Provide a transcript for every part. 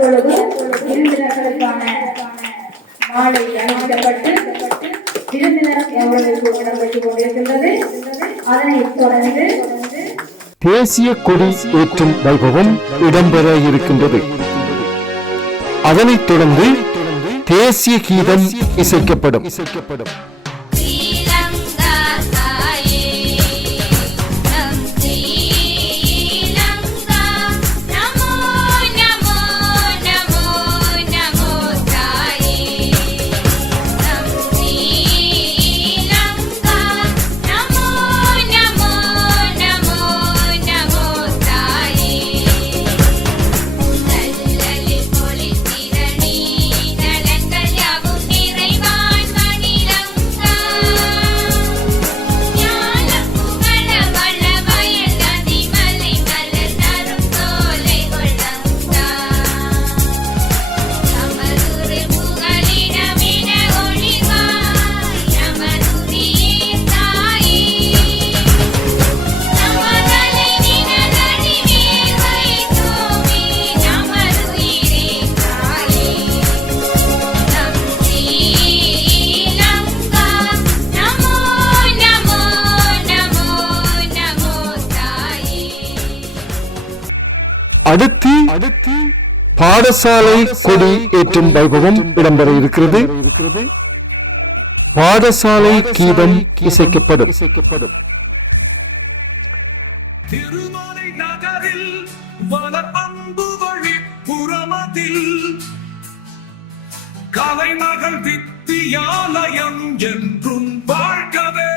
தற்பொழுது விருந்தினர்களுக்கான மாலை அணிவிக்கப்பட்டு விருந்தினர் எவ்வளவு இடம்பெற்றுக் கொண்டிருக்கின்றது. அதனைத் தொடர்ந்து தேசிய கொடி ஏற்றும் வைபவம் இடம்பெற இருக்கின்றது. அதனைத் தொடர்ந்து தேசிய கீதம் இசைக்கப்படும். அடுத்து பாடசாலை கொடி ஏற்றும் வைபவம் இடம்பெற இருக்கிறது. பாடசாலை கீதம் இசைக்கப்படும். திருமலை நகரில் வளர் அன்பு வழி புறமதில் கலைமகள் வித்தியாலயம் என்றும் வாழ்கவே.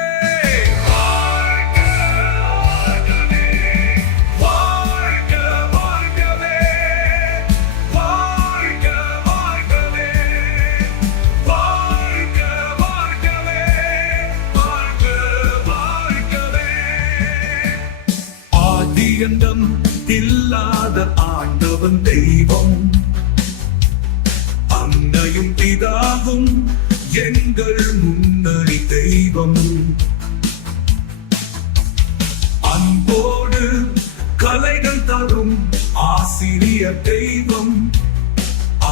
இல்லாத ஆண்டவன் தெய்வம் அன்னையும் பிதாவும் எங்கள் முன்னணி தெய்வம். அன்போடு கலைகள் தரும் ஆசிரியர் தெய்வம்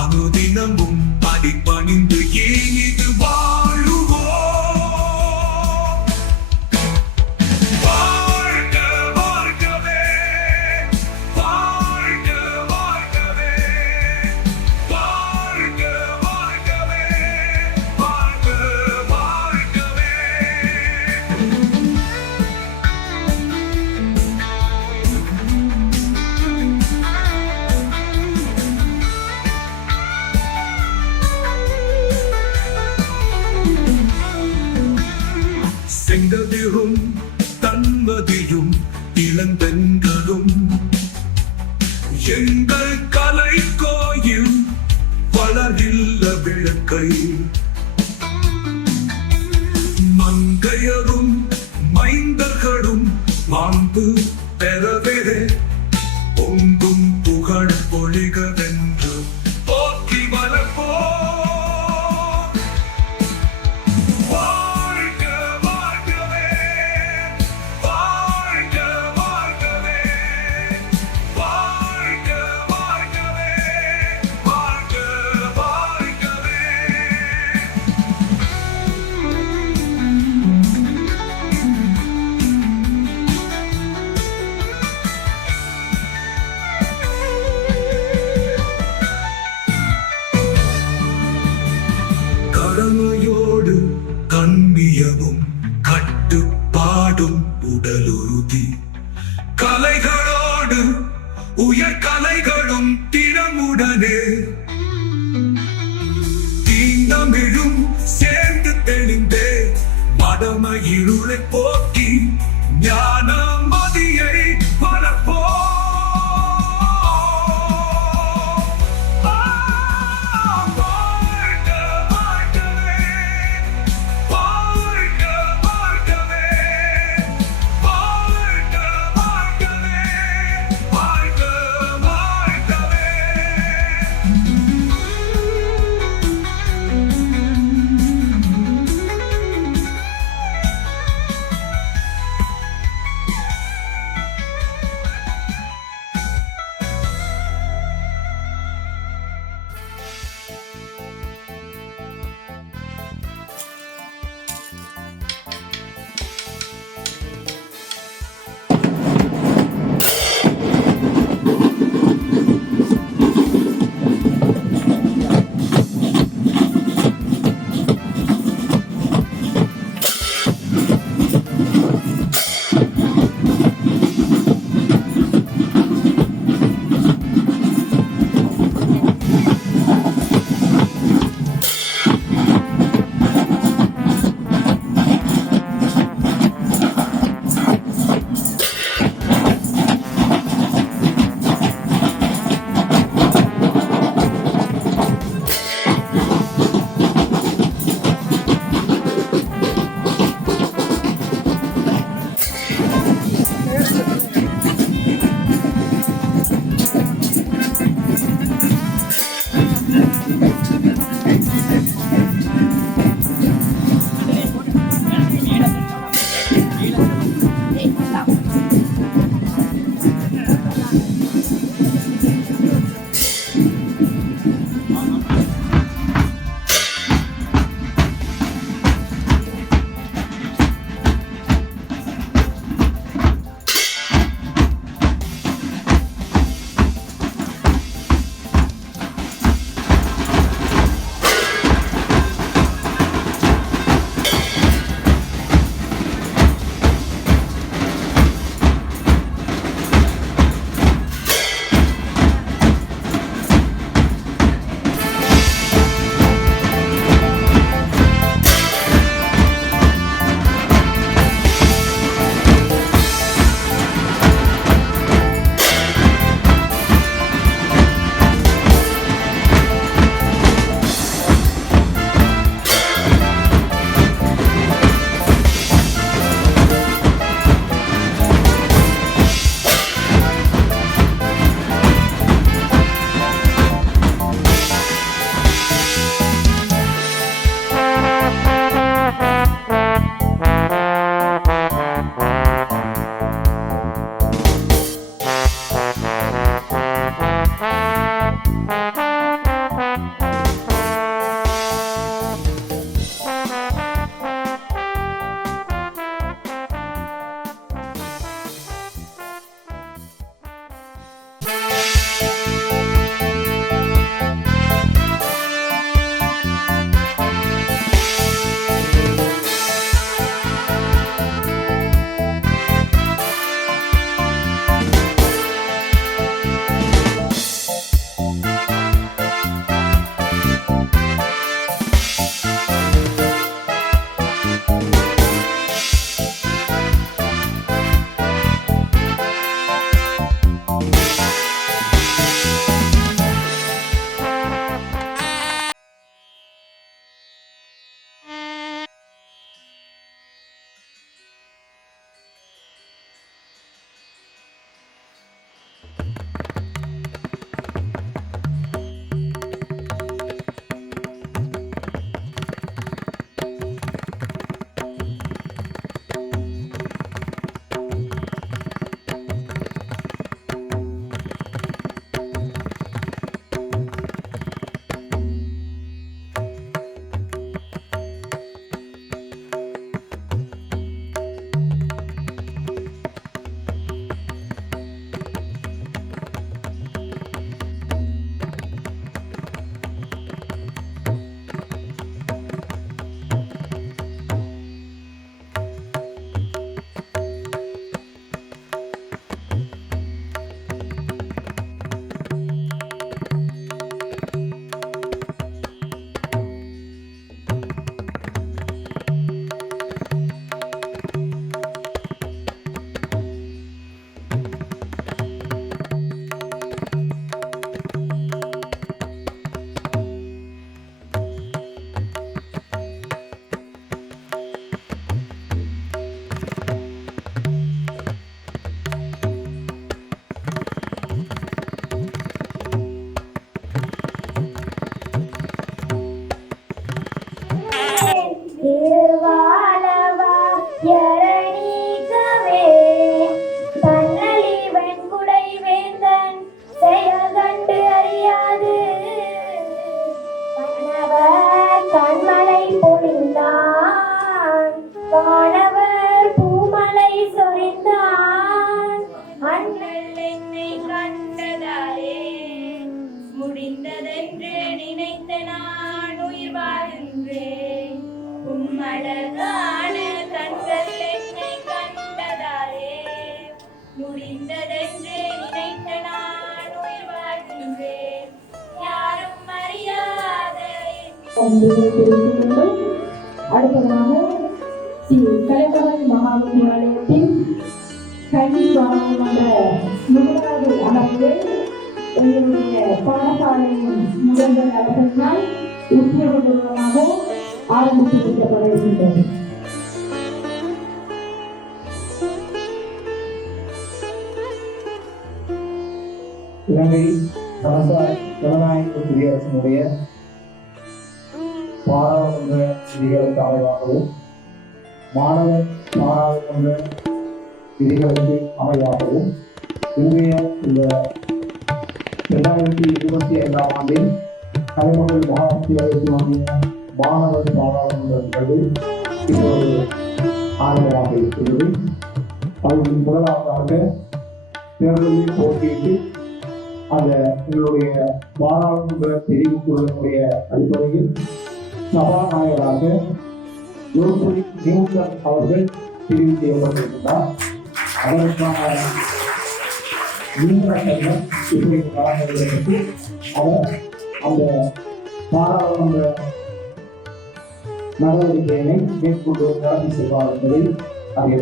அனுதினமும் அடிபணிந்து ஏது வாழுவோம். செங்கதிரும் தன்மதியும் இளந்தெண்களும் எங்கள் கலை கோயில் வளரில்ல விளக்கை மங்கையரும் மைந்தர்களும் மாண்பு பெறவே பொங்கும் புகழ் பொழிகவென்று போக்கி வளர்ப்போ. கடமையோடு கண்ணியமும் கட்டுப்பாடும் உடலுறுதி கலைகளோடு உயர்கலைகளும் திறமுடனே தீந்தமிழும் சேர்ந்து தெளிந்தே மடம இருளை போக்கி ஞான மதியை வளர்ப்போ. வானவர் பூமலை சொரிந்தான் அண்ணல் என்னை கண்டதாலே முடிந்ததென்று நினைத்த நான் உயிர் வாழ்கின்றேன் உம்மழகான கண்கள் என்னை கண்டதாலே முடிந்ததென்று நினைத்த நான் உயிர் வாழ்கின்றேன் யாரும் அறியாத அடுத்ததாக ஸ்ரீ கலைமகள் மகாவித்யாலயத்தின் கல்வி பாராளுமன்ற முதலாவது அமர்வில் எங்களுடைய பாடசாலையின் முதல்வர் அவர்களால் உத்தியோகபூர்வமாக ஆரம்பித்து வைக்கப்பட இருக்கின்றது. இலங்கை ஜனநாயக குடியரசினுடைய பாராளுமன்ற விதிகளுக்கு அமைவாகவும் மாணவர் பாராளுமன்ற விதிகளுக்கு அமைவாகவும் இன்றைய இந்த 2025 ஆண்டில் கலைமகள் மகாவித்யாலயத்தினுடைய மாணவர் பாராளுமன்ற நிகழ்வு இப்போது ஆரம்பமாக இருக்கிறது. அதில் முதலாவதாக தேர்தலில் போட்டியிட்டு அந்த எங்களுடைய பாராளுமன்ற தெரிவுக்குழுவினுடைய அடிப்படையில் சபாநாயகராக யோசனை நியூட்டன் அவர்கள் தெரிவு செய்யப்பட்டிருந்தார். அதற்கான வழங்குவதற்கு அவர் அந்த பாராளுமன்ற நடவடிக்கையினை மேற்கொண்டு நடத்தி செல்வார் என்பதை அறிய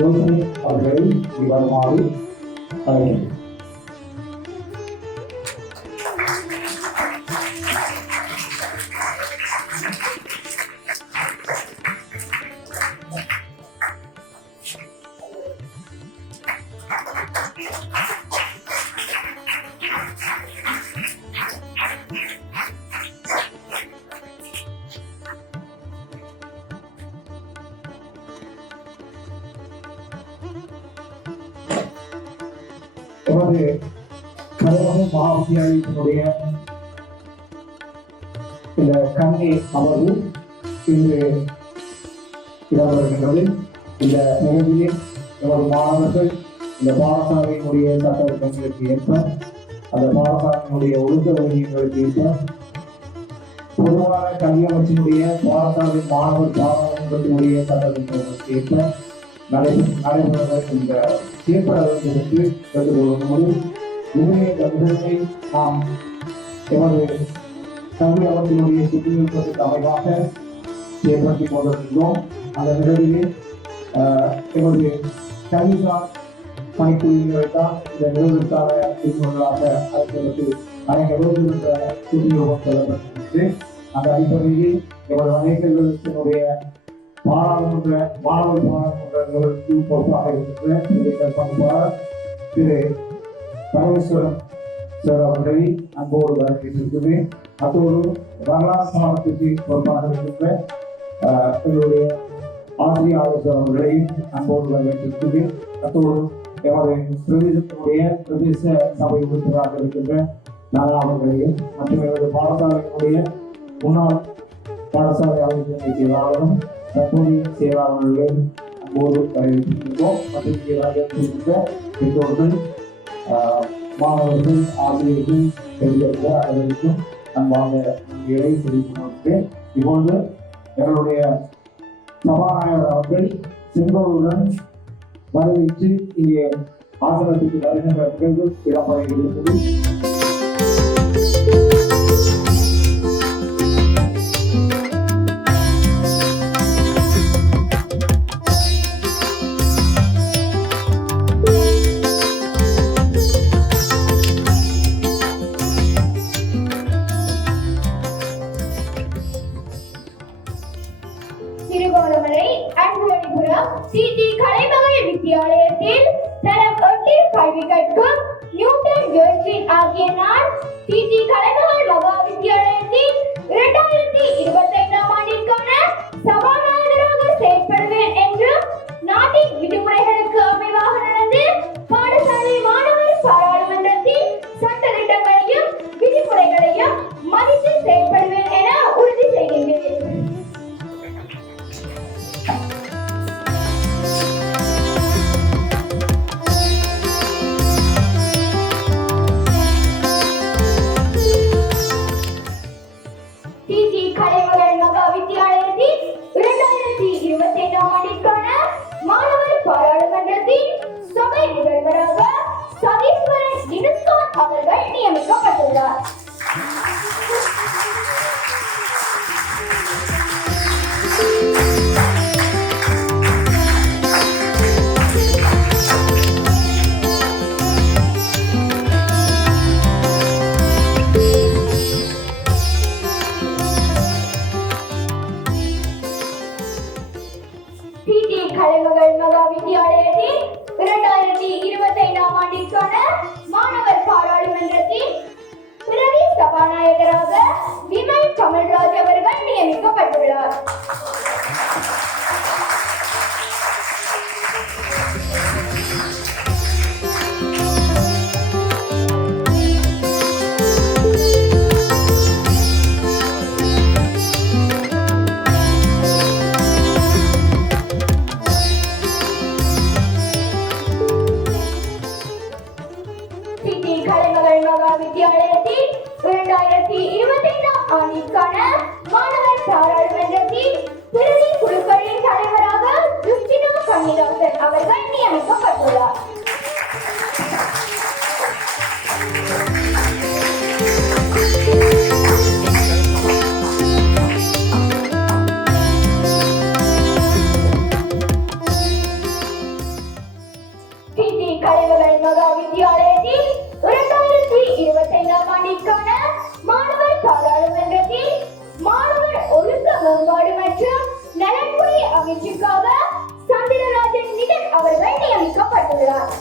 யோசனை அவர்களை வருமாறு அழைக்கின்றனர். எமது கலைமகள் மகாவித்யாலயத்தினுடைய இந்த கல்வி அமர்வு இன்று இடம்பெறுகின்றது. இந்த நிகழ்ச்சியில் எமது மாணவர்கள் இந்த பாடசாலையினுடைய சட்டங்களுக்கு ஏற்ப அந்த பாடசாலையினுடைய ஒழுக்க விதிகளுக்கு ஏற்ப பொதுவான கல்வி அமைச்சினுடைய பாடசாலை மாணவர் பாராளுமன்றத்தினுடைய சட்டங்களுக்கு ஏற்ப நடைபெறுகின்ற செயற்படத்திற்கு கற்றுக்கொள்ளும்போது உண்மையை கருத்தை நாம் எமது கல்வி அமைப்பினுடைய சுற்றுச்சூழலுக்கு அமைவாக செயற்படுத்திக் கொண்டிருக்கின்றோம். அந்த நிகழ்வில் எமது கல்விசார் பணிக்குழுவினரை தான் இந்த நிகழ்வுக்கான பிரிவுகளாக அழைப்பதற்கு அனைவரும் சுற்றுயோகம் செல்லப்பட்டிருக்கிறது. அந்த அடிப்படையில் எமது அனைவர்களுடைய பாராளுமன்ற மாணவர் பாராளுமன்றங்களுக்கு பொறுப்பாக இருக்கின்ற பண்பாளர் திரு பரமேஸ்வரன் சார் அவர்களை அன்போடு வரவேற்றிருக்கிறேன். அத்தோடு வரலாறு பாடத்திற்கு பொறுப்பாக இருக்கின்ற எங்களுடைய ஆசிரியர் ஆலோசகர் அவர்களையும் அன்போடு வரவேற்றிருக்கிறேன். அத்தோடு எமது பிரதேசத்தினுடைய பிரதேச சபை உறுப்பினராக இருக்கின்ற நானா அவர்களையும் மற்றும் எமது பாடசாலையினுடைய முன்னாள் பாடசாலை ஆலோசனை செயலாளரும் தற்போதைய செயலாளர்கள் அன்போடு வரவேற்றிருக்கின்றோம். மற்றும் பெற்றோர்கள், மாணவர்கள், ஆசிரியர்கள், பெரியவர்கள் அனைவருக்கும் அன்பாக நன்றிகளை தெரிவித்துக் கொள்கிறேன். இப்பொழுது எங்களுடைய சபாநாயகர் அவர்கள் செங்கோலுடன் வரவேற்று இங்கே ஆசனத்துக்கு வருகின்ற நிகழ்வு இடம்பெற இருக்கிறது. திருகோணமலை அன்புமணிபுரம் சிடி கலைமகள் வித்தியாலயத்தில் தரம் 8 கல்வி கற்கும் நியூட்டன் ஜோஸ்பின் ஆகிய நான் சிடி கலைமகள் மகா வித்தியாலயத்தில் 2025 ஆண்டிற்கான சபாநாயகராக செயல்படுவேன் என்றும் நாட்டின் விதிமுறைகளுக்கு அமைவாக நடந்து பாடசாலை மாணவர் பாராளுமன்றத்தில் சட்டத்திட்டங்களையும் விதிமுறைகளையும் மதித்து செயல்படுவேன் என உறுதி செய்கின்றேன். கலைமகளை முதல்வராக சதீஸ்வரன் இடுஸ்கான் அவர்கள் நியமிக்கப்பட்டுள்ளார். கலைமகள் மகா வித்தியாலயத்தில் 2025ஆம் ஆண்டிற்கான மாணவர் பாராளுமன்றத்தின் பிரதி சபாநாயகராக விமல் கமல்ராஜ் அவர்கள் நியமிக்கப்பட்டுள்ளார். கலைமகள் மகா வித்தியாலயத்தில் 2025ஆம் ஆண்டிற்கான மாணவர் பாராளுமன்றத்தின் பிரதி குழுக்களின் தலைவராக யுஸ்டினா கன்னிதாசன் அவர்கள் நியமிக்கப்பட்டுள்ளார். கலைமகள் மகா வித்தியாலயத்தில் 2025ஆம் ஆண்டிற்கான மாணவர் பாராளுமன்றத்தில் மாணவர் ஒழுக்க மேம்பாடு மற்றும் நலன்புரி அமைச்சுக்காக சந்திரராஜன் நிகன் அவர்கள் நியமிக்கப்பட்டுள்ளார்.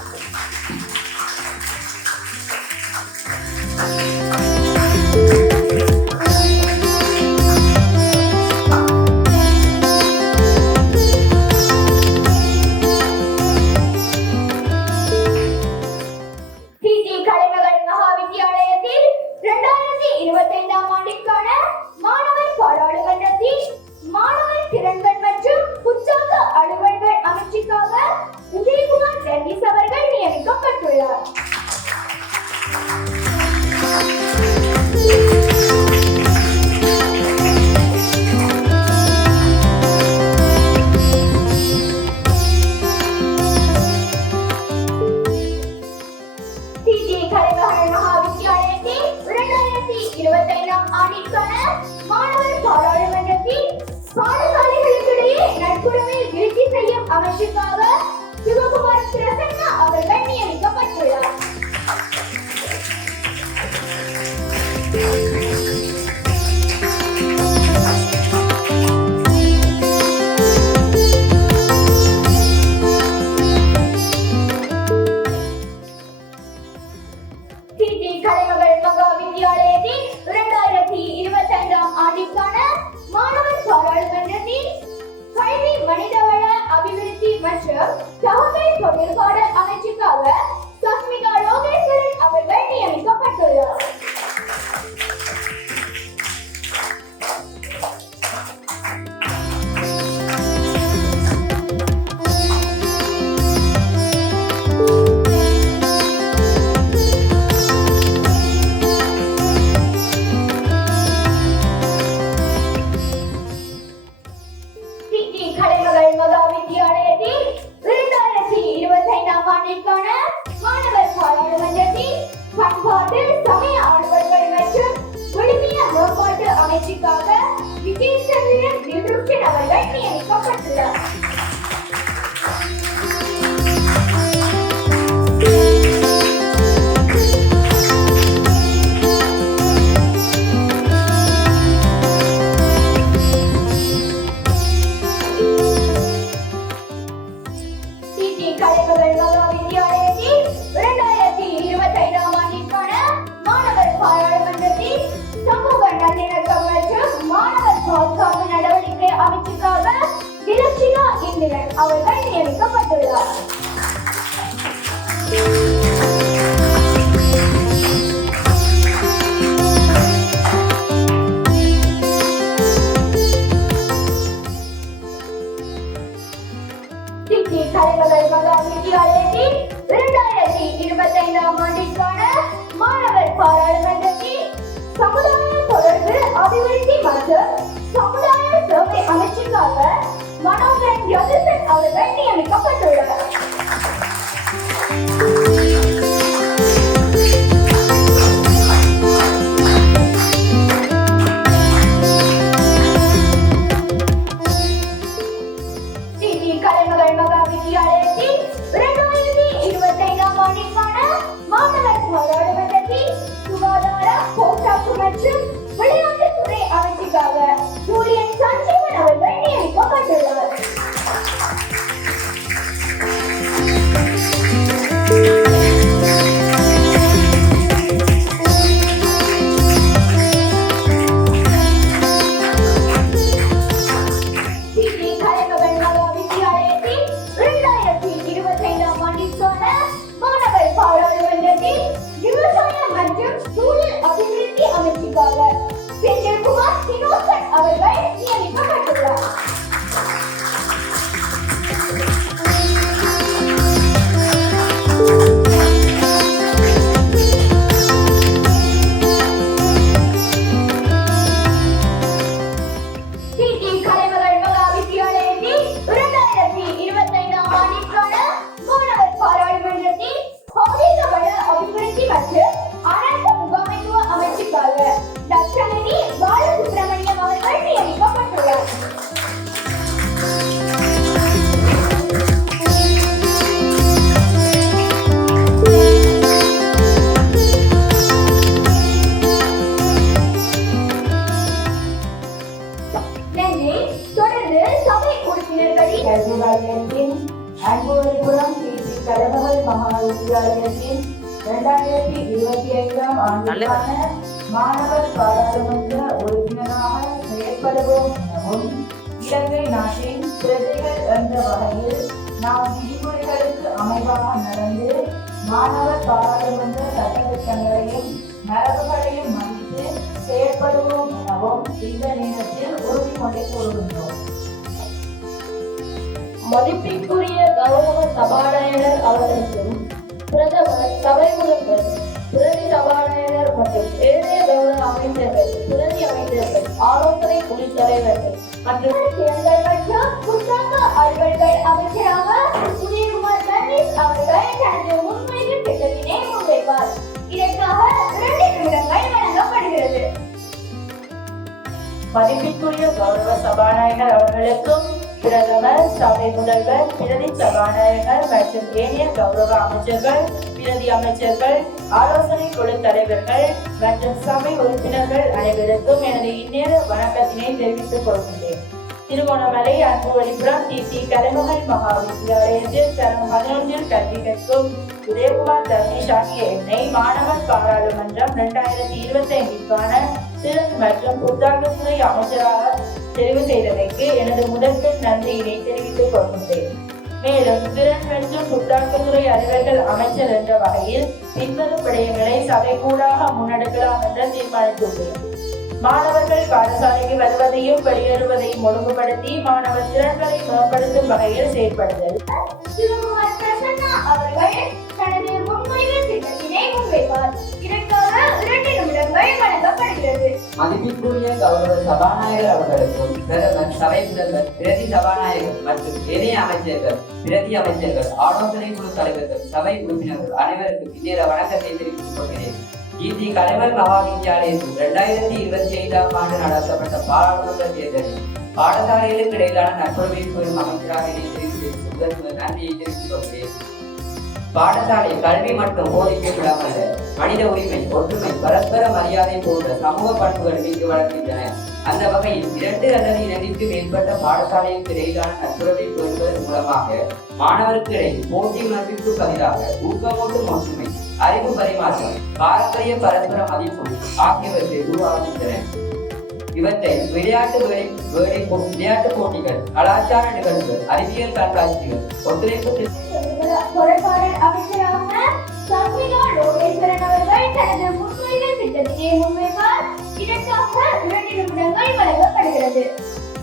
கலைமகள் மகா வித்தியாலயத்தில் 2025ஆம் ஆண்டிற்கான மாணவர் பாராளுமன்றத்தில் மாணவர் திறன்கள் மற்றும் புத்தாக்க அலுவல்கள் அமைச்சுக்காக உதயகுமார் ரங்கீஸ் அவர்கள் நியமிக்கப்பட்டுள்ளார். கலைமகள் மகா வித்தியாலயத்தில் 2025ஆம் ஆண்டிற்கான மாணவர் பாராளுமன்றத்தில் பாடசாலைகளுக்கிடையே நட்புறவை விருத்தி செய்யும் அமைச்சுக்காக சிவகுமார் பிரசன்னா அவர்கள் நியமிக்கப்பட்டுள்ளார். கலைமகள் மகா வித்தியாலயத்தில் 2025ஆம் ஆண்டிற்கான மாணவர் பாராளுமன்றத்தில் கல்வி மனிதவள அபிவிருத்தி மற்றும் தகவல் தொடர்பாடல் அமைச்சுக்காக சஸ்மிகா லோகேஸ்வரன் அவர்கள் நியமிக்கப்பட்டுள்ளார். கலைமகள் மகா வித்தியாலயத்தில் 2025ஆம் ஆண்டிற்கான மாணவர் பாராளுமன்றத்தில் பண்பாட்டு சமய ஆளுநர்கள் மற்றும் விழுமிய மேம்பாட்டு அமைச்சுக்காக விஜயசந்திரன் தில்ருஷன் அவர்கள் நியமிக்கப்பட்டுள்ளார். கலைமகள் மகா வித்தியாலயத்தில் 2025ஆம் ஆண்டிற்கான மாணவர் பாராளுமன்றத்தில் சமூக நல்லிணக்கம் மற்றும் மாணவர் பாதுகாப்பு நடவடிக்கை அமைச்சுக்காக விலட்சினா இந்திரன் அவர்கள் நியமிக்கப்பட்டுள்ளார். கலைமகள் மகா வித்தியாலயத்தில் 2025ஆம் ஆண்டிற்கான மாணவர் பாராளுமன்றத்தில் சமுதாய தொடர்பு அபிவிருத்தி மற்றும் சமுதாய சேவை அமைச்சுக்காக மனோகரன் யோசன் அவர்கள் நியமிக்கப்பட்டுள்ளார். ஜூலியன் சஞ்சீவன் அவர்கள் நியமிக்கப்பட்டுள்ளார். அவர்கள் நியமிக்கப்பட்டுள்ளார். கலைமகள் மகா வித்தியாலயத்தில் 2025ஆம் ஆண்டிற்கான மாணவர் பாராளுமன்றத்தின் பௌதிகவள அபிவிருத்தி மற்றும் அனைத்து முகாமைத்துவ அமைச்சுக்காக டாக்டர் பாலசுப்ரமணியம் அவர்கள் நியமிக்கப்பட்டுள்ளார். தொடர்ந்து சபை உறுப்பினர்களின் கல்விவாரியத்தின் அன்புரைபுரம் பிசி கலைமகள் மகா வித்தியாலயத்தின் 2025ஆம் ஆண்டுக்கான மாணவர் பாராளுமன்ற உறுப்பினராக செயற்படுவோம் எனவும் இலங்கை நாட்டின் பிரஜைகள் என்ற வகையில் நாம் விதிமுறைகளுக்கு அமைவாக நடந்து மாணவர் பாராளுமன்ற சட்டத்திட்டங்களையும் மரபுகளையும் மதித்து செயற்படுவோம் எனவும் இந்த நேரத்தில் உறுதிமொழி கூறுகின்றோம். மதிப்பிற்குரிய கௌரவ சபாநாயகர் அவர்களுக்கும் பிரதமர் சபை முதல்வர் பிரதி சபாநாயகர் மற்றும் ஏனைய கௌரவ அமைச்சர்கள் பிரதி அமைச்சர்கள் ஆலோசனை குழு தலைவர்கள் மற்றும் புத்தக அலுவல்கள் அமைச்சராக உதயகுமார் கணேஷ் அவர்கள் தனது முன்மொழிவு திட்டத்தினை முன்வைப்பார். இதற்காக 2 நிமிடங்கள் வழங்கப்படுகிறது. மதிப்பிற்குரிய கௌரவ சபாநாயகர் அவர்களுக்கும் பிரதமர் சபை முதல்வர் பிரதி சபாநாயகர் மற்றும் ஏனைய கௌரவ அமைச்சர்கள் பிரதி அமைச்சர்கள் ஆலோசனை குழு தலைவர்கள் மற்றும் சபை உறுப்பினர்கள் அனைவருக்கும் எனது இந்நேர வணக்கத்தினை தெரிவித்துக் கொள்கின்றேன். திருகோணமலை அன்புவழிபுரம் டிசி கலைமகள் மகா வித்தியாலயத்தில் தரம் 11 கல்வி கற்கும் உதயகுமார் தர்மேஷ் ஆகிய என்னை மாணவர் பாராளுமன்றம் 2025க்கான திறன் மற்றும் புத்தாக்கத்துறை அமைச்சராக தெரிவு செய்தமைக்கு எனது முதற்கண் நன்றியினை தெரிவித்துக் கொள்கின்றேன். மேலும் திறன் மற்றும் புத்தாக்கத்துறை அலுவலர்கள் அமைச்சர் என்ற வகையில் பின்வரும் விடயங்களை சபை கூடாக முன்னெடுக்கலாம் என்று தீர்மானித்துள்ளேன். மாணவர்கள் பாடசாலைக்கு வருவதையும் வெளியேறுவதையும் ஒழுங்குபடுத்தி மாணவர் திறன்களை மேம்படுத்தும் வகையில் செயற்படுதல். சிவகுமார் பிரசன்னா அவர்கள் தனது முன்மொழிவு திட்டத்தினை முன்வைப்பார். இதற்காக 2 நிமிடங்கள் வழங்கப்படுகிறது. மதிப்பிற்குரிய கௌரவ சபாநாயகர் அவர்களுக்கும் பிரதமர் சபை முதல்வர் பிரதி சபாநாயகர் மற்றும் ஏனைய அமைச்சர்கள் பிரதி அமைச்சர்கள் ஆலோசனை குழு தலைவர்கள் சபை உறுப்பினர்கள் அனைவருக்கும் இந்நேர வணக்கத்தை தெரிவித்துக் கொள்கிறேன். டிசி கலைமகள் மகா வித்தியாலயத்தில் 2025ஆம் ஆண்டு நடத்தப்பட்ட பாராளுமன்ற தேர்தலில் பாடசாலைகளுக்கு இடையிலான நட்புறவை பெறும் அமைச்சராக உங்களுக்கு நன்றியை தெரிவித்துக் கொள்கிறேன். பாடசாலை கல்வி மற்றும் போதிக்கும் இடமல்ல, மனித உரிமை, ஒற்றுமை, பரஸ்பர மரியாதை போன்ற சமூக பண்புகள் இங்கு வளர்க்கின்றன. அந்த வகையில் 2 அல்லது 2க்கு மேற்பட்ட பாடசாலைக்கு இடையிலான நட்புறவை பெறுவதன் மூலமாக மாணவருக்கு இடையில் போட்டி உணர்விற்கு பதிலாக ஊக்கமூட்டும் ஒற்றுமை, அறிவு பரிமாற்றம், பாரம்பரிய பரஸ்பர மதிப்பு ஆகியவற்றை உருவாக்குகின்றன. இவற்றை விளையாட்டு போட்டிகள், கலாச்சார நிகழ்வுகள், அறிவியல் கண்காட்சிகள், ஒத்துழைப்பு தொடர்பாளர் அமைச்சராக சந்திகா லோகேஸ்வரன் அவர்கள் தனது முன்மொழிவு திட்டத்தினை முன்வைப்பார். இதற்காக 2 நிமிடங்கள் வழங்கப்படுகிறது.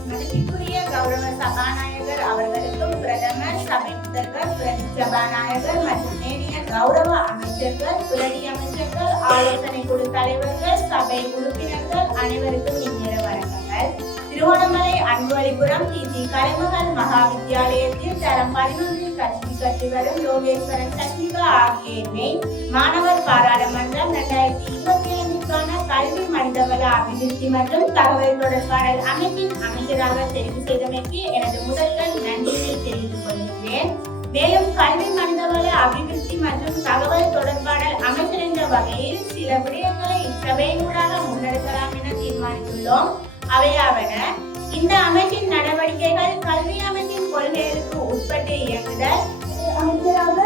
மதிப்பிற்குரிய கௌரவ சபாநாயகர் அவர்களுக்கும் பிரதமர் சபை முதல்வர் பிரதி சபாநாயகர் மற்றும் ஏனைய கௌரவ அமைச்சர்கள் பிரதி அமைச்சர்கள் ஆலோசனை குழு தலைவர்கள் சபை உறுப்பினர்கள் அனைவருக்கும் இந்நேர வணக்கங்கள். திருவோணமலை அன்புவழிபுரம் டிசி கலைமகள் மகா வித்தியாலயத்தில் தரம் 11 கல்வி கற்று வரும் லோகேஸ்வரன் சத்மிகா ஆகிய என்னை மாணவர் பாராளுமன்றம் 2025க்கான கல்வி மனிதவள அபிவிருத்தி மற்றும் தகவல் தொடர்பாடல் அமைப்பின் அமைச்சராக தெரிவு செய்தமைக்கு எனது முதல்கள் நன்றியை தெரிவித்துக் கொள்கிறேன். மேலும் கல்வி மனிதவள அபிவிருத்தி மற்றும் தகவல் தொடர்பாடல் அமைச்சர் என்ற வகையில் சில விடயங்களை இச்சபையினூடாக முன்னெடுக்கலாம் என தீர்மானித்துள்ளோம். அவையாவன: இந்த அமைச்சின் நடவடிக்கைகள் கல்வி அமைச்சின் கொள்கைகளுக்கு உட்பட்டு இயங்குதல். அமைச்சராக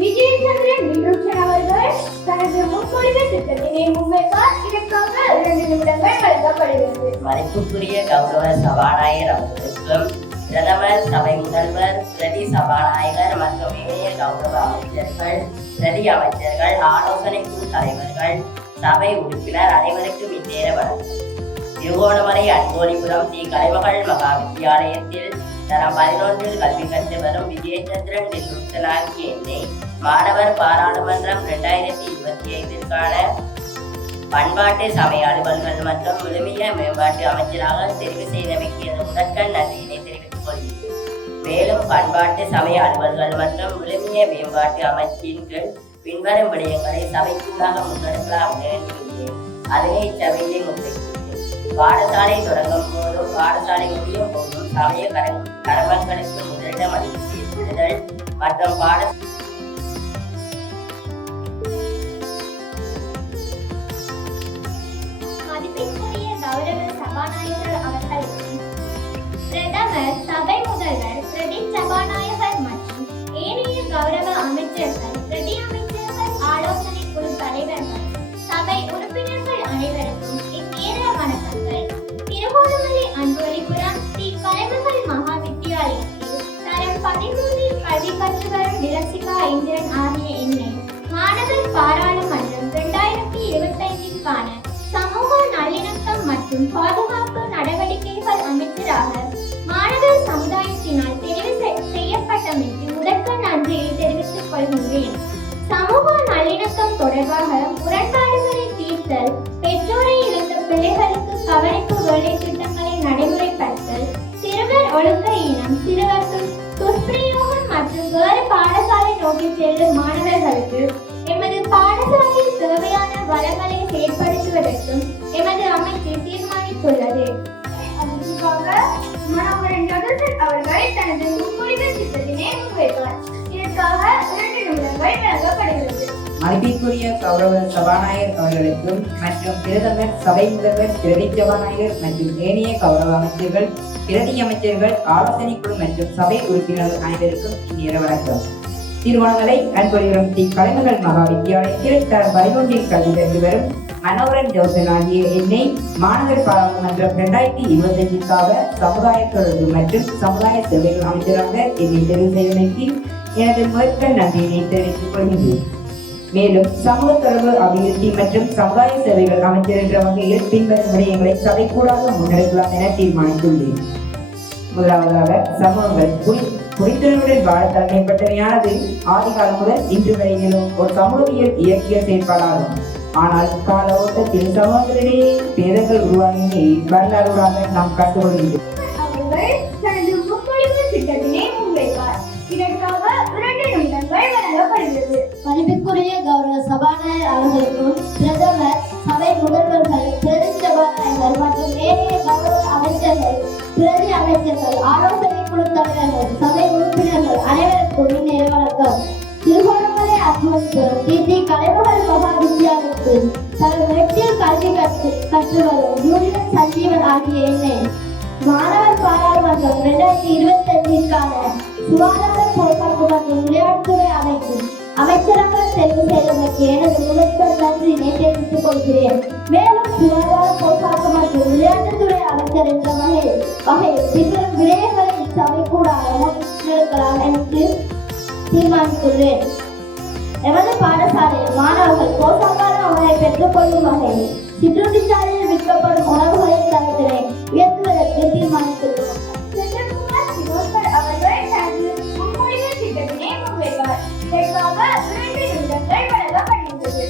விஜயச்சந்திரன் விருட்சன் அவர்கள் தனது முன்மொழிவு திட்டத்தினை முன்வைப்பார். இதற்காக 2 நிமிடங்கள் வழங்கப்படுகிறது. மதிப்புக்குரிய கௌரவ சபாநாயகர் அவர்களுக்கும் பிரதமர், சபை முதல்வர், பிரதி சபாநாயகர் மற்றும் ஏனைய கௌரவ அமைச்சர்கள், பிரதி அமைச்சர்கள், ஆலோசனை குழு தலைவர்கள், சபை உறுப்பினர் அனைவருக்கும் இந்நேர வணக்கம். திருகோணமலை அன்போலிபுரம் தி கலைமகள் மகா வித்தியாலயத்தில் தரம் 11 கல்வி கற்று வரும் விஜயச்சந்திரன் விருட்சனாகிய என்னை மாணவர் பாராளுமன்றம் 2025ற்கான பண்பாட்டு சமய அலுவல்கள் மற்றும் விழுமிய மேம்பாட்டு அமைச்சராக தெரிவு செய்தமைக்கு எனது முதற்கண் நன்றியினை தெரிவித்துக் கொள்கிறேன். மேலும் பண்பாட்டு சமய அலுவல்கள் மற்றும் விழுமிய மேம்பாட்டு அமைச்சின் கீழ் பின்வரும் விடயங்களை சபைக்குள்ளாக முன்னெடுக்கலாம் என எண்ணுகிறேன். அதனை இச்சபையிலே முன்வைக்கிறேன். பாடசாலை தொடங்கும் போதும் பாடசாலை முடியும் போதும் சமய கர்மங்களுக்கு முதலிடம் அளித்து ஏற்படுதல் மற்றும் மதிப்பிற்குரிய கௌரவ சபாநாயகர் அவர்களுக்கும் பிரதமர், சபை முதல்வர், பிரதி சபாநாயகர் மற்றும் ஏனைய கௌரவ அமைச்சர்கள், பிரதி அமைச்சர்கள், ஆலோசனை குழு தலைவர்கள், சபை உறுப்பினர்கள் அனைவருக்கும் இந்நேர வணக்கங்கள். திருகோணமலை அன்போலிபுரம் தி கலைமகள் மகா வித்தியாலயத்தில் தரம் 13 கல்வி கற்று வரும் நிரசிகா இந்திரன் ஆகிய என்னை மாணவர் பாராளுமன்றம் 2025ற்கான சமூக நல்லிணக்கம் மற்றும் பாதுகாப்பு நடவடிக்கைகள் அமைச்சராக மாணவர் சமுதாயத்தினால் தெரிவு செய்யப்பட்டமைக்கு முதற்கண் நன்றியை தெரிவித்துக் கொள்கின்றேன். சமூக நல்லிணக்கம் தொடர்பாக முரண்பாடுகளை தீர்த்தல், பெற்றோரை இழந்த பிள்ளைகளுக்கு கவனிப்பு வேலை திட்டங்களை நடைமுறைப்படுத்தல், சிறுவர் ஒழுக்க இனம், சிறுவர் துஷ்பிரயோகம் மற்றும் வேறு பாடசாலை நோக்கி செல்லும் மாணவர்களுக்கு எமது பாடசாலையில் தேவையான வளங்களை செயற்படுத்துவதற்கும் எமது அமைச்சு தீர்மானித்துள்ளது. அதற்காக மனோகரன் ஜெகதீசன் அவர்கள் தனது முன்மொழிவு திட்டத்தினை முன்வைத்தார். இதற்காக 2 நிமிடங்கள் வழங்கப்படுகிறது. மதிப்பிற்குரிய கௌரவ சபாநாயகர் அவர்களுக்கும் மற்றும் பிரதமர், சபை முதல்வர், பிரதி சபாநாயகர் மற்றும் ஏனைய கௌரவ அமைச்சர்கள், பிரதி அமைச்சர்கள், ஆலோசனை குழு மற்றும் சபை உறுப்பினர்கள் அனைவருக்கும் இந்நேர வணக்கம். திருகோணமலை அன்போலிபுரம் தி கலைமகள் மகா வித்தியாலயத்தில் தரம் 11 கல்வி கற்று வரும் மனோகரன் ஜோசன் ஆகிய என்னை மாணவர் பாராளுமன்றம் 2025ற்காக சமுதாய தொடர்பு மற்றும் சமுதாய சேவைகள் அமைச்சராக என்னை தெரிவு செய்தமைக்கு எனது முதற்கண் நன்றியினை தெரிவித்துக் கொள்கிறேன். மேலும் சமூக தொடர்பு, அபிவிருத்தி மற்றும் சமுதாய சேவைகள் அமைச்சர் என்ற வகையில் பின்வரும் விடயங்களை சபைக்கூடாக முன்னெடுக்கலாம் என தீர்மானித்துள்ளேன். முதலாவதாக, சமூகங்கள் புரிந்துணர்வுடன் வாழ தலைமைப்பட்டமையானது ஆதிகாலம் முதல் இன்று வரையிலும் ஒரு சமூகவியல் இயக்கிய செயற்பாடாகும். ஆனால் கால ஓட்டத்தில் சமூகங்களிடையே பேதங்கள் உருவாகிய வரலாறுகளாக நாம் கண்டுகொள்கின்றோம். அவர்கள் தனது முன்மொழிவு திட்டத்தினை முன்வைப்பார். இதற்காக 2 நிமிடங்கள் வழங்கப்படுகிறது. மதிப்பிற்குரிய கௌரவ சபாநாயகர் அவர்களுக்கும் பிரதமர், சபை முதல்வர்கள், பிரதி சபாநாயகர் மற்றும் ஏனைய கௌரவ அமைச்சர்கள், பிரதி அமைச்சர்கள், ஆலோசனை குழு தலைவர்கள், சபை உறுப்பினர்கள் அனைவருக்கும் இந்நேர வணக்கம். திருகோணமலை அன்போலிபுரம் தி கலைமகள் மகா வித்தியாலயத்தில் தனது 8 கல்வி கற்று வரும் யூனியன் சஞ்சீவன் ஆகிய என்னை மாணவர் பாராளுமன்றம் 2025ற்கான சுகாதார பொறுப்பாக்கு மற்றும் விளையாட்டுத்துறை அமைச்சராக தெரிவு செய்தமைக்கு எனது முதற்கண் நன்றியினை தெரிவித்துக் கொள்கிறேன். மேலும் சுகாதார பொறுப்பாக்கு மற்றும் விளையாட்டுத்துறை அமைச்சர் என்ற வகையில் பின்வரும் விடயங்களை சபைக்கூடாக முன்னெடுக்கலாம் என்று தீர்மானித்துள்ளேன். எமது பாடசாலையில் மாணவர்கள் போஷாக்கான உணவை பெற்றுக் கொள்ளும் வகையில் சிற்றுண்டிச்சாலையில் விற்கப்படும் உணவுகளின் தரத்தினை உயர்த்துவதற்கு தீர்மானித்துள்ளோம். அவர்கள் தனது முன்மொழிவு திட்டத்தினை முன்வைப்பார். இதற்காக 2 நிமிடங்கள் வழங்கப்படுகிறது.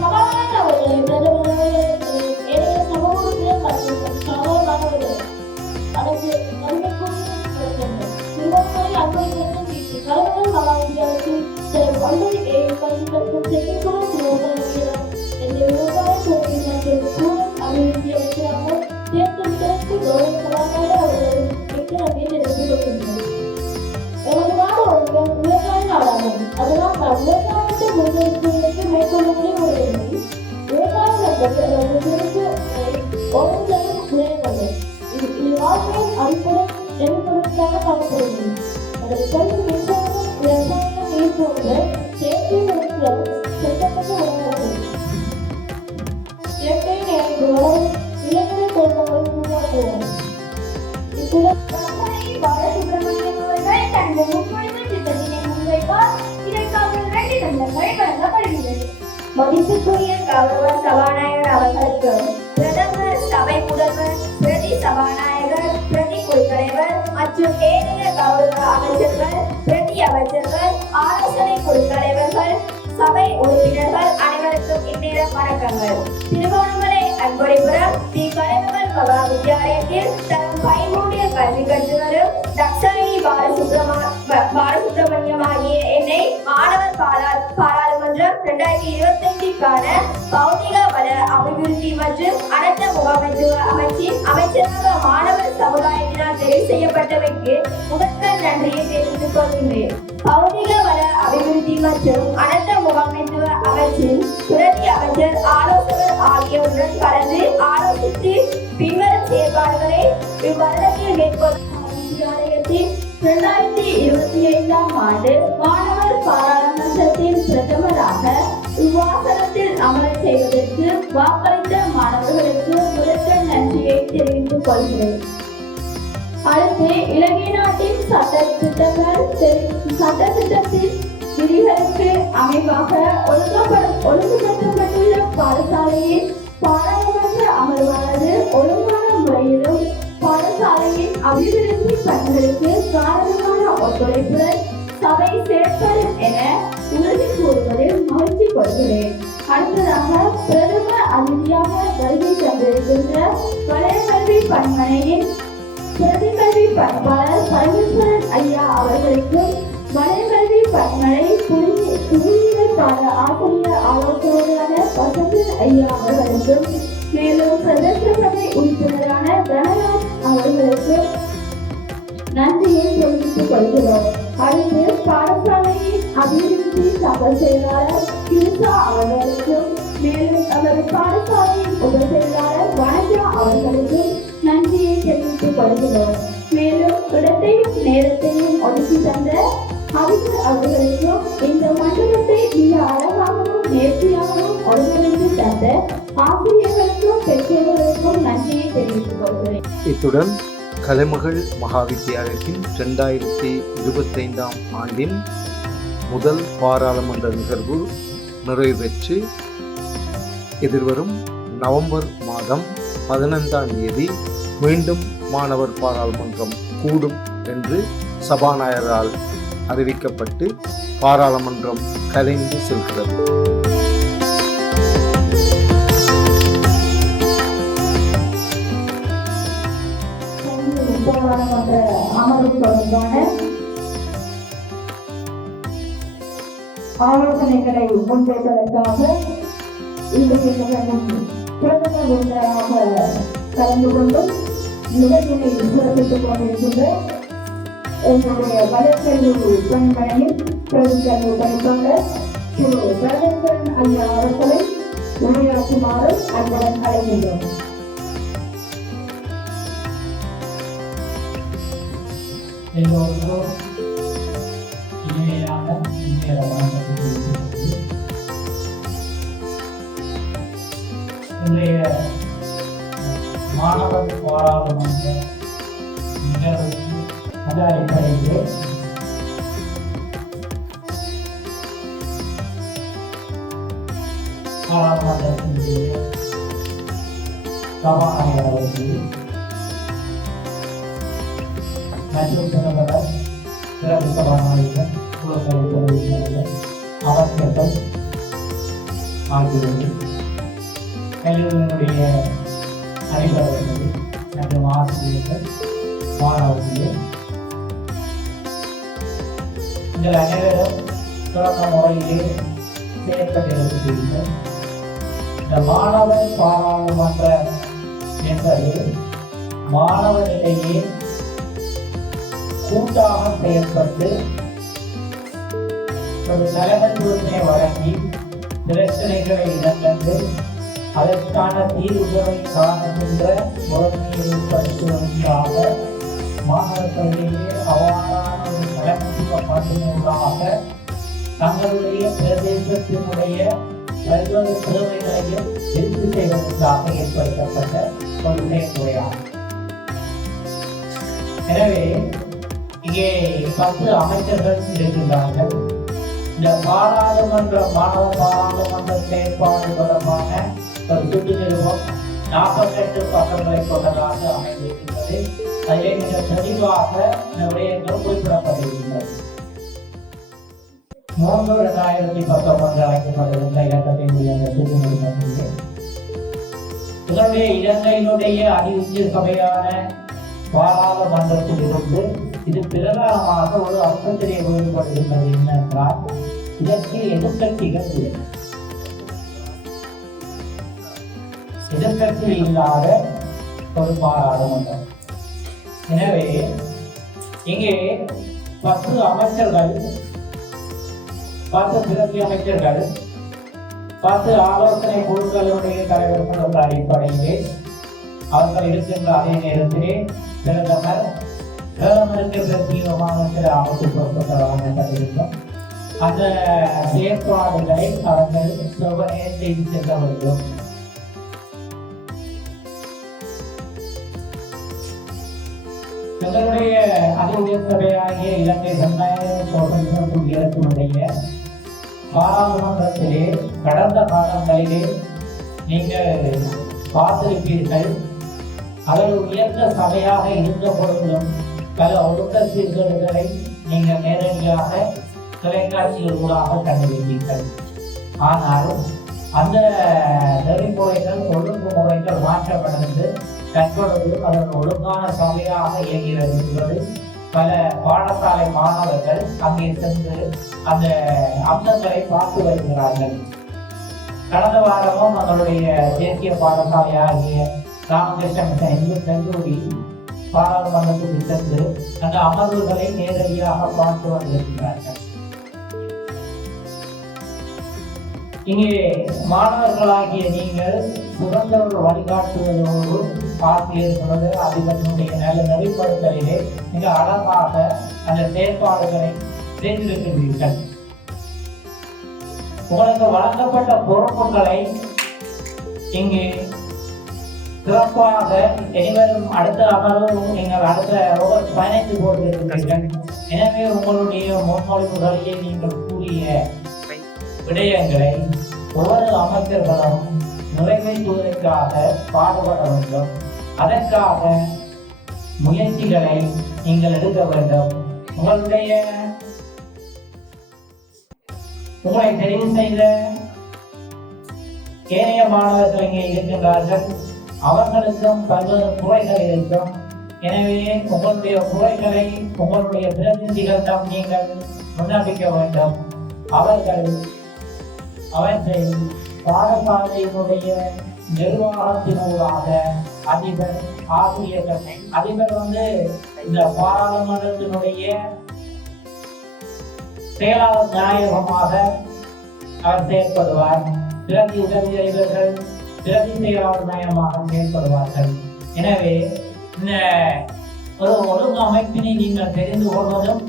சபாநாயகர் அவர்களே, பிரதமர், சமூக உறுப்பினர் மற்றும் சமூக மாணவர்கள் அதற்கு நன்மைக்குரிய திருவண்ணாமலை அன்போலிபுரம் தி கலைமகள் மகா வித்தியாலயத்தில் தரம் 9 கல்வி கற்கும் செல்வகுமார் திருவண்ணாமலை என்ற விவசாய துறை மற்றும் சூழல் அபிவிருத்தி அமைச்சராக தேர்ந்தெடுப்பதற்கு கௌரவ சபாநாயகர் அவர்கள் மிக்க நன்றியை தெரிவித்துக் கொள்கின்றனர். எமது நாடு ஒரு விவசாய நாடாகும். அதனால் நாம் விவசாயத்தை முன்னெடுப்பதற்கு மேற்கொள்ளக்கூடிய ஒரு விவசாயம் என்பது ஒவ்வொரு அடிப்படை எரிபொருட்களாக காணப்படுகிறது. அதற்கு மின்சாரம், ரசாயன நீர் போன்ற செயற்கை உரங்களால் செலுத்தப்பட்ட உணவுகள் இயற்கை நிகழ்வுகளால் இளைஞரை கொண்டவர்கள் உருவாக்குவார். இத்துடன் பாலசுப்ரமணியம் அவர்கள் தனது முன்மொழிவு திட்டத்தினை முன்வைப்பார். இதற்காக 2 நிமிடங்கள் வழங்கப்படுகிறது. மதிப்புக்குரிய கௌரவ சபாநாயகர் அவர்களுக்கு பிரதமர், சபை முதல்வர், பிரதி சபாநாயகர், பிரதி குழுத்தலைவர் மற்றும் ஏனைய கௌரவ அமைச்சர்கள், பிரதி அமைச்சர்கள், ஆலோசனை குழு தலைவர்கள், சபை உறுப்பினர்கள் அனைவருக்கும் இந்நேரம் வணக்கங்கள். திருகோணமலை அன்பொழிபுரம் ஸ்ரீ கலைமகள் மகா வித்தியாலயத்தில் தனது 13 கல்வி கற்று வரும் தக்ஷாயினி பாலசுப்ரமணியம் ஆகிய என்னை மாணவர் பாராளுமன்றம் 2025க்கான பௌதிக வள அபிவிருத்தி மற்றும் அனைத்து முகாமைத்துவ அமைச்சின் அமைச்சராக மாணவர் சமுதாயத்தினால் தெரிவு செய்யப்பட்டமைக்கு முதற்கண் நன்றியை தெரிவித்துக் கொள்கின்றேன். பௌதிக வள அபிவிருத்தி மற்றும் அனைத்து முகாமைத்துவ அமைச்சின் பிரதி அமைச்சர், ஆலோசகர் ஆகியோருடன் கலந்து ஆலோசித்து பின்வரும் செயற்பாடுகளை இவ்வருடத்தில் மேற்கொள்ள வித்தியாலயத்தின் 2025ஆம் ஆண்டு மாணவர் பாராளுமன்றத்தின் பிரதமராக இவ்வாசனத்தில் அமரச் செய்வதற்கு வாக்களித்த மாணவர்களுக்கு முதற்கண் நன்றியை தெரிவித்துக் கொள்கிறேன். அடுத்து இலங்கை நாட்டின் சட்டத்திட்டத்தின் விதிகளுக்கு அமைவாக ஒழுங்குபடுத்தப்பட்டுள்ள பாடசாலையின் பாராளுமன்ற அமர்வானது ஒழுங்கான முறையிலும் பாடசாலையின் அபிவிருத்தி பணிகளுக்கு காரணமான ஒத்துழைப்புடன் சபை செயற்படும் என உறுதி கூறுவதில் மகிழ்ச்சி கொள்கிறேன். அடுத்ததாக பிரதமர் அதிதியாக வருகை தந்திருக்கின்ற வலயக்கல்வி பணிமனையின் பிரதிகல்வி பணிப்பாளர் பரமேஸ்வரன் ஐயா அவர்களுக்கும் வலயக்கல்வி பணிமனை குடிநீர் பாட ஆசிரியர் ஆலோசகரான வசந்தன் ஐயா அவர்களுக்கும் மேலும் பிரதேச சபை உறுப்பினரான தனராஜ் அவர்களுக்கும் நன்றியை தெரிவித்துக் கொள்கிறோம். அடுத்து பாடசாலையின் அபிவிருத்தி சபை செயலாளர் கிருஷா அவர்களுக்கும் மேலும் நமது பாடசாலையின் உப செயலாளர் வனஜா அவர்களுக்கும் நன்றியை தெரிவித்துக் கொள்கிறோம். மேலும் இடத்தையும் நேரத்தையும் ஒதுக்கி தந்த அதிபர் அவர்களுக்கும் இந்த மண்டபத்தை மிக அழகாகவும் நேர்த்தியாகவும் ஒருங்கிணைத்து தந்த ஆசிரியர்களுக்கும் பெற்றோர்களுக்கும் நன்றியை தெரிவித்துக் கொள்கிறேன். இத்துடன் கலைமகள் மகா வித்தியாலயத்தின் 2025ஆம் ஆண்டின் முதல் பாராளுமன்ற நிகழ்வு நிறைவு பெற்று எதிர்வரும் நவம்பர் மாதம் 15ஆம் தேதி மீண்டும் மாணவர் பாராளுமன்றம் கூடும் என்று சபாநாயகரால் அறிவிக்கப்பட்டு பாராளுமன்றம் கலைந்து செல்கிறது. பாராளுமன்ற அமர்வு தொடர்பான ஆலோசனைகளை முன்வைப்பதற்காக இன்றைய பிரதமர் விருந்தினராக கலந்து கொண்டு நிகழ்ச்சியை சிறப்பித்துக் கொண்டிருக்கின்ற எங்களுடைய வலக்கல்வி பணிமனையின் பிரதிகல்வி பணிப்பாளர் திரு பிரதேசன் ஐயா அவர்களை உரையாற்றுமாறு அன்புடன் அழைக்கின்றோம். எல்லோருக்கும் இனிமையான இந்திய வணக்கத்தை இன்றைய மாணவர் பாராளுமன்ற நிகழ்வுக்கு நல்ல அடிப்படையிலே பாராளுமன்றத்தினுடைய சபாநாயகர் அவர்கள் மற்றும் பிரதமர், பிரதி சபாநாயகர், குழுக்கள் அமைச்சர்கள் ஆகியோர் கல்லூரியினுடைய அனைவர்கள் மற்றும் ஆசிரியர்கள், மாணவர்கள் நீங்கள் அனைவரும் சிறந்த முறையிலே செயற்பட்டிருக்கிறீர்கள். இந்த மாணவர் பாராளுமன்றம் என்பது மாணவர்களிடையே கூட்டாக செயல்பட்டு ஒரு தலைமைத்துவத்தினை வழங்கி பிரச்சனைகளை இடங்கண்டு அதற்கான தீர்வுகளை காணுகின்ற முறைமையை ஏற்படுத்துவதற்காக மாணவர்களிடையே அவ்வாறான ஒரு தலைமைத்துவ பண்பினூடாக தங்களுடைய பிரதேசத்தினுடைய பல்வேறு தேவைகளையும் திருப்தி செய்வதற்காக ஏற்படுத்தப்பட்ட ஒரு செயல்முறையாகும். எனவே இங்கே 10 அமைச்சர்கள் இருக்கின்றார்கள். இந்த பாராளுமன்ற மாணவ பாராளுமன்ற செயற்பாடு தொடர்பான ஒரு சுட்டு நிறுவனம் 48 பக்கங்களை கொண்டதாக அமைந்திருக்கின்றது. அதிலே மிக தெளிவாக இந்த விடயங்கள் குறிப்பிடப்பட்டிருக்கின்றது. 3/2019 அழைக்கப்படுகின்ற இலக்கத்தினுடைய அந்த சுட்டு நிறுவனத்திலே இதனுடைய இலங்கையினுடைய அதிஉச்ச சபையான பாராளுமன்றத்தில் இருந்து இது பிரதானமாக ஒரு அர்த்தத்திலே வேறுபடுகின்றது. என்னென்றால் இதற்கு எதிர்கட்சிகள் இல்லை. எதிர்கட்சி இல்லாத ஒரு பாராளுமன்றம். எனவே இங்கே 10 அமைச்சர்கள், 10 பிரதி அமைச்சர்கள், 10 ஆலோசனை குழுக்களுடைய தலைவர்கள் என்ற அடிப்படையிலே அவர்கள் இருக்கின்ற அதே நேரத்திலே பிரதமருக்கு பிரத்யேகமாக சில அமைச்சு பொறுப்பற்றவர்கள் இருக்கும். அந்த செயற்பாடுகளை அவர்கள் செவ்வனே செய்து செல்ல வேண்டும். எங்களுடைய அதிஉயர் சபையாகிய இலங்கை ஜனநாயக குடியரசினுடைய பாராளுமன்றத்திலே கடந்த காலங்களிலே நீங்கள் பார்த்திருப்பீர்கள். அதில் உயர்ந்த சபையாக இருந்த பொழுதிலும் பல ஒழுக்க சீர்கேடுகளை நீங்கள் நேரடியாக தொலைக்காட்சிகளூடாக கண்டிருப்பீர்கள். ஆனால் அந்த நெறிமுறைகள் ஒழுங்குமுறைகள் மாற்றப்பட்டது. தற்பொழுது அதன் ஒழுங்கான சபையாக இயங்குகிறது என்பது பல பாடசாலை மாணவர்கள் அங்கே சென்று அந்த அம்சங்களை பார்த்து வருகிறார்கள். கடந்த வாரமும் நம்மளுடைய தேசிய பாடசாலையாகிய ராமகிருஷ்ண மிஷன் இந்து கல்லூரி பாராளுமன்றத்துக்கு சென்று அந்த அமர்வுகளை நேரடியாக பார்த்து வந்திருக்கிறார்கள். இங்கே மாணவர்களாகிய நீங்கள் சுதந்திர வழிகாட்டுவதோடு ஆசிரியர்களோடு அதிபர்களுடைய நல்ல நெறிப்படுத்தலிலே மிக அழகாக அந்த செயற்பாடுகளை செய்திருக்கின்றீர்கள். உங்களுக்கு வழங்கப்பட்ட பொறுப்புகளை இங்கே சிறப்பாக இனிவரும் அடுத்த அமர்வு நீங்கள் அடுத்த ஒவ்வொரு 15 போட்டிருக்கிறீர்கள். எனவே உங்களுடைய முன்மொழிவுகளிலே நீங்கள் கூறிய விடயங்களை ஒவ்வொரு அமைச்சர்களும் நிறைவேற்றுவதற்காக பாடுபட வேண்டும். அதற்காக முயற்சிகளை நீங்கள் எடுக்க வேண்டும். உங்களை தெரிவு செய்த ஏனைய மாணவர்கள் இங்கே இருக்கின்றார்கள். அவர்களுக்கும் பல்வேறு குறைகள் இருக்கும். எனவே உங்களுடைய குறைகளை உங்களுடைய பிரதிநிதிகளிடம் நீங்கள் விண்ணப்பிக்க வேண்டும். அவர்கள் அவற்றை பாடசாலையினுடைய நிர்வாகத்தினூடாக அதிபர், ஆசிரியர்கள், அதிபர் இந்த பாராளுமன்றத்தினுடைய செயலாளர் நாயகமாக அவர் செயல்படுவார். பிரதி உதவி அதிபர்கள் பிரதி செயலாளர் நாயகமாக செயல்படுவார்கள். எனவே இந்த ஒரு ஒழுங்கு அமைப்பினை நீங்கள் தெரிந்து கொள்வதும்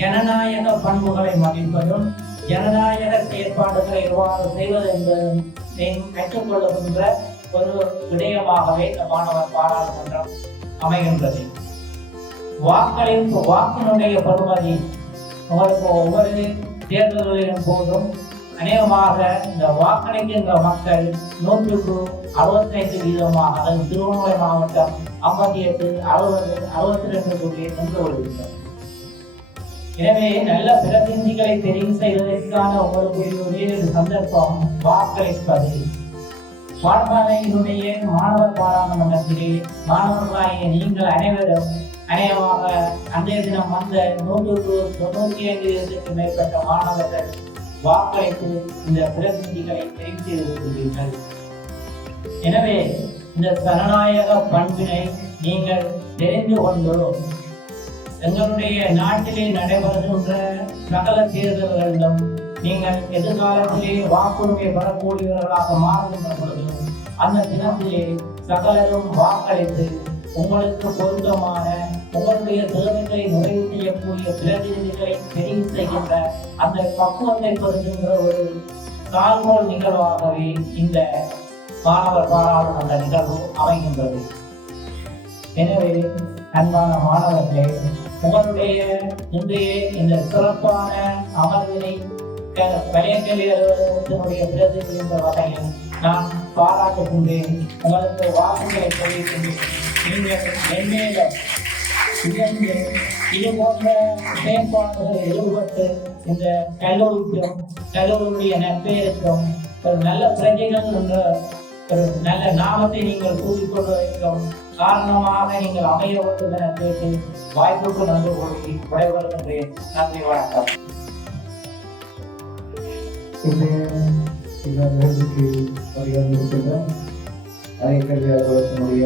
ஜனநாயக பண்புகளை மதிப்பதும் ஜனநாயக செயற்பாடுகளை எவ்வாறு செய்வது என்பதும் கற்றுக்கொள்ளுகின்ற ஒரு விடயமாகவே இந்த மாணவர் பாராளுமன்றம் அமைகின்றது. வாக்கினுடைய பெறுமதி உங்களுக்கு ஒவ்வொரு தேர்தல்களின் போதும் அநேகமாக இந்த வாக்களிக்கின்ற மக்கள் 165% அதாவது திருவண்ணாமலை மாவட்டம் 58, 60, 62 என்று வருகின்றனர். எனவே நல்ல பிரதிநிதிகளை தெரிவு செய்வதற்கான உங்களுக்கு ஒரே ஒரு சந்தர்ப்பம் வாக்களிப்பது. பாடசாலையினுடைய மாணவர் பாராளுமன்றத்திலே மாணவர்களாகிய நீங்கள் அனைவரும் அநேகமாக அன்றைய தினம் வந்த 195க்கும் மேற்பட்ட மாணவர்கள் வாக்களித்து இந்த பிரதிநிதிகளை தெரிவு செய்திருக்கிறீர்கள். எனவே இந்த ஜனநாயக பண்பினை நீங்கள் தெரிந்து கொண்டு எங்களுடைய நாட்டிலே நடைபெறுகின்ற சகல தேர்தல்களிலும் நீங்கள் எதிர்காலத்திலே வாக்குரிமை பெறக்கூடியவர்களாக மாறுகின்ற பொழுது அந்த தினத்திலே சகலரும் வாக்களித்து உங்களுக்கு பொருத்தமான உங்களுடைய தேவைகளை நிறைவு செய்யக்கூடிய பிரதிநிதிகளை தெரிவு செய்கின்ற அந்த பக்குவத்தை பெறுகின்ற ஒரு கால்கோள் நிகழ்வாகவே இந்த மாணவர் பாராளுமன்ற நிகழ்வு அமைகின்றது. எனவே அன்பான மாணவர்களே, உங்களுடைய இன்றைய இந்த சிறப்பான அமர்வினை வலையங்களினுடைய பிரதிநிதி என்ற வகையில் நான் பாராட்டுகின்றேன். உங்களுக்கு வாக்குகளை தெரிவிக்கின்றேன். நீங்கள் மென்மேல உயர்ந்து இது போன்ற செயற்பாடுகளில் ஈடுபட்டு இந்த கல்லூரிக்கும் கல்லூரியுடைய நற்பெயருக்கும் ஒரு நல்ல பிரஜைகள் என்ற ஒரு நல்ல நாமத்தை நீங்கள் கூறிக்கொள்வதற்கும் காரணமாக நீங்கள் அமைய வேண்டும் என கேட்டு வாய்ப்புக்கு நன்றி கூறி விடைபெறுகின்றேன். நன்றி, வணக்கம். இந்த நிகழ்ச்சிக்கு வருகின்ற அரைக்கல்வி அலுவலகத்தினுடைய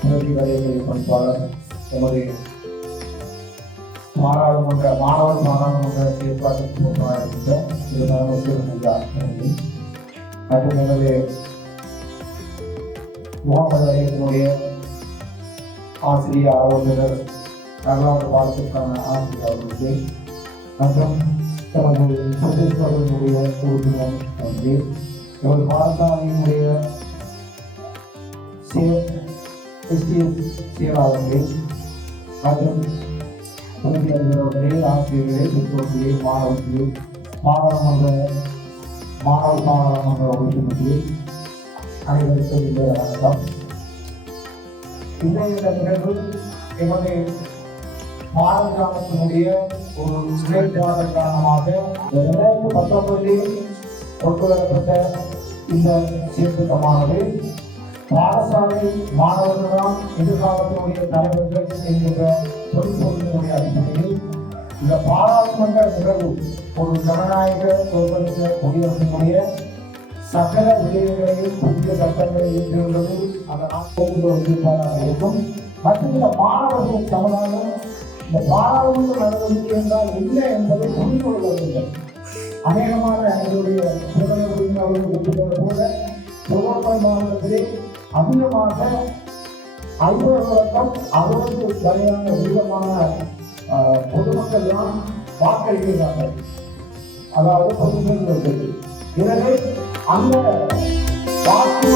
பிரதி வரையறை பண்பாளர் எமது மாணவர் பாராளுமன்ற செயற்பாட்டுக்கு பொறுப்பாக இருக்கின்ற மற்றும் எமது முகாம் வரையத்தினுடைய ஆசிரியர் ஆலோசகர் வரலாற்று பாடத்திற்கான ஆசிரியர் அவர்களுக்கு மற்றும் எமது சுற்றுச்சூழலுடைய உறுப்பினர் வந்து எமது பாடசாலையினுடைய செயலாளர்களே மற்றும் துணை அதிகாரிகளே, ஆசிரியர்களே, பெற்றோர்களே, மாணவர்களே, மாணவர் பாராளுமன்ற உறுப்பினர்களே, அனைவருக்கும் இந்த வணக்கம். இன்றைய நிகழ்வு எமது மாணவர்களுடைய ஒரு செயல்பாடு காரணமாக 2019 கொண்டு வரப்பட்ட இந்த சீர்திருத்தமானது பாடசாலை மாணவர்களால் எதிர்காலத்தினுடைய தலைவர்கள் என்கின்ற தொழில்நுட்பத்தினுடைய அடிப்படையில் இந்த பாராளுமன்ற நிகழ்வு ஒரு ஜனநாயக சோதனை குடியரசினுடைய சகல விடயங்களையும் புதிய சட்டங்களை ஏற்றுள்ளது அதனால் இருக்கும். மற்றும் இந்த மாணவர்கள் சமுதாயம் இந்த பாராளுமன்ற நடவடிக்கை என்றால் என்ன என்பதை புரிந்து கொள்வதில்லை. அநேகமான எங்களுடைய உறுப்பினர்கள் போல பொதுமக்கள் மாநிலத்திலே அதிகமாக 50 வரையான விதமான பொதுமக்கள் தான் வாக்களிக்கிறார்கள், அதாவது பொதுமக்கள். எனவே அந்த வாக்கு